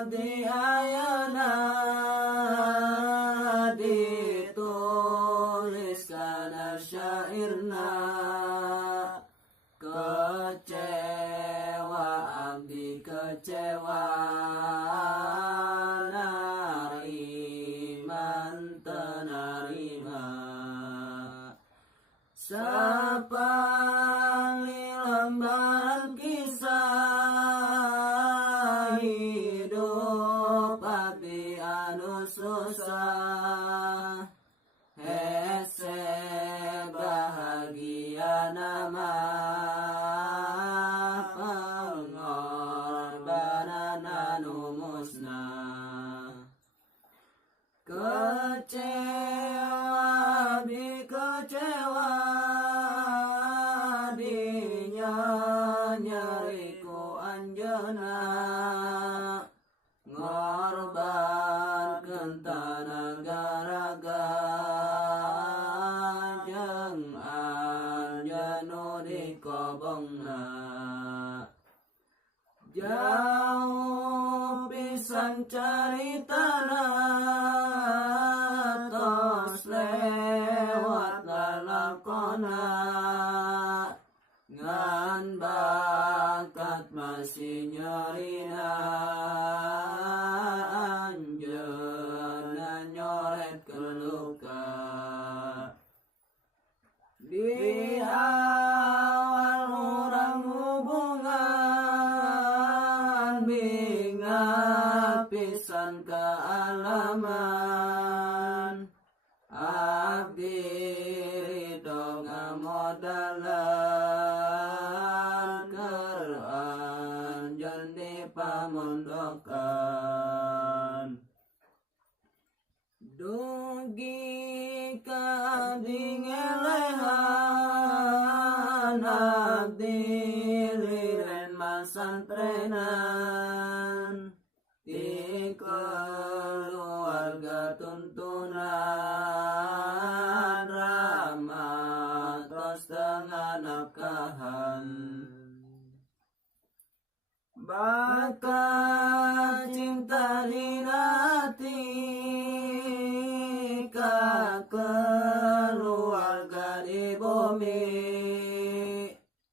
abdi ayeuna dituliskan syairna, kecewa abdi kecewa, nariman tenarima, sapali lembaran kisah hidup abdi anu susah, hese bahagia nama pengorbanan anu musnah, kecewa abdi kecewa, dinya nyeriku anjeuna, ngorbankeun tanagaraga jeung anjeun dikobongna, jauh pisan caritana tos lewat lalakona, ngan bakat masih nyerina, anjeunna nyoret keluka. Di awal urang hubungan bingat pisan kealaman, abdi ridho ngamodalan keur anjeun di pamondokan, dugi ka abdi ngelehan, abdi liren masantrenan, di keluarga tuntunan, rahmat tos tengah nafkahan, bakat cinta hianati ka keluarga di bumi,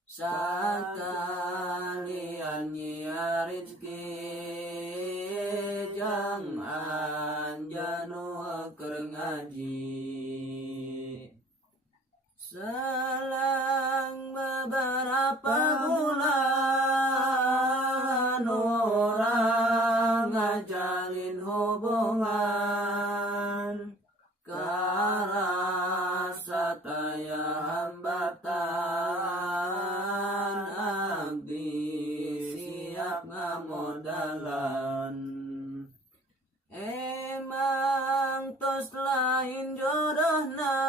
sakalian nyia rezeki jeung anjeun keur ngaji, selang beberapa bulan urang ngajalin hubungan, karasa taya hambatan, abdi siap ngamodalan, emang tos lain jodohna,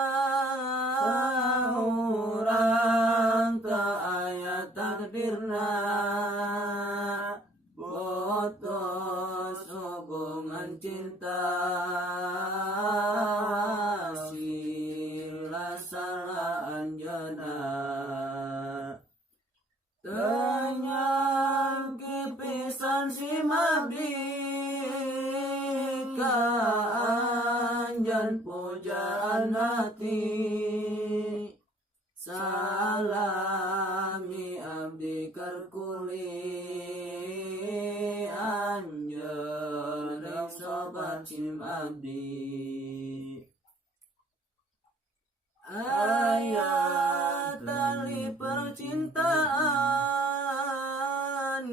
urang teu aya takdirna, putus hubungan cinta, sila salah anjeunna, teu nyangki pisan si abdi ka anjeun pujaan hati, salami abdi keur kuli anjeun rek sobat cim abdi. Ayat tali percintaan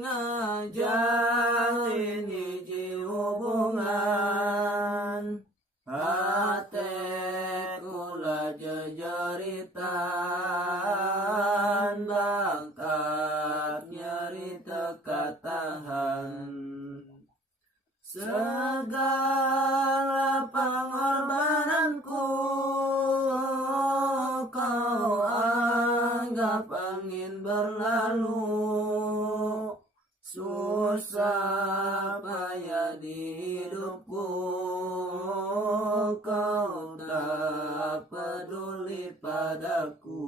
ngajalin hiji hubungan, hate kula jejeritan, bakat nyeri teu katahan, segala pengorbananku kau anggap angin berlalu, susah payah di hidupku kau tak peduli padaku.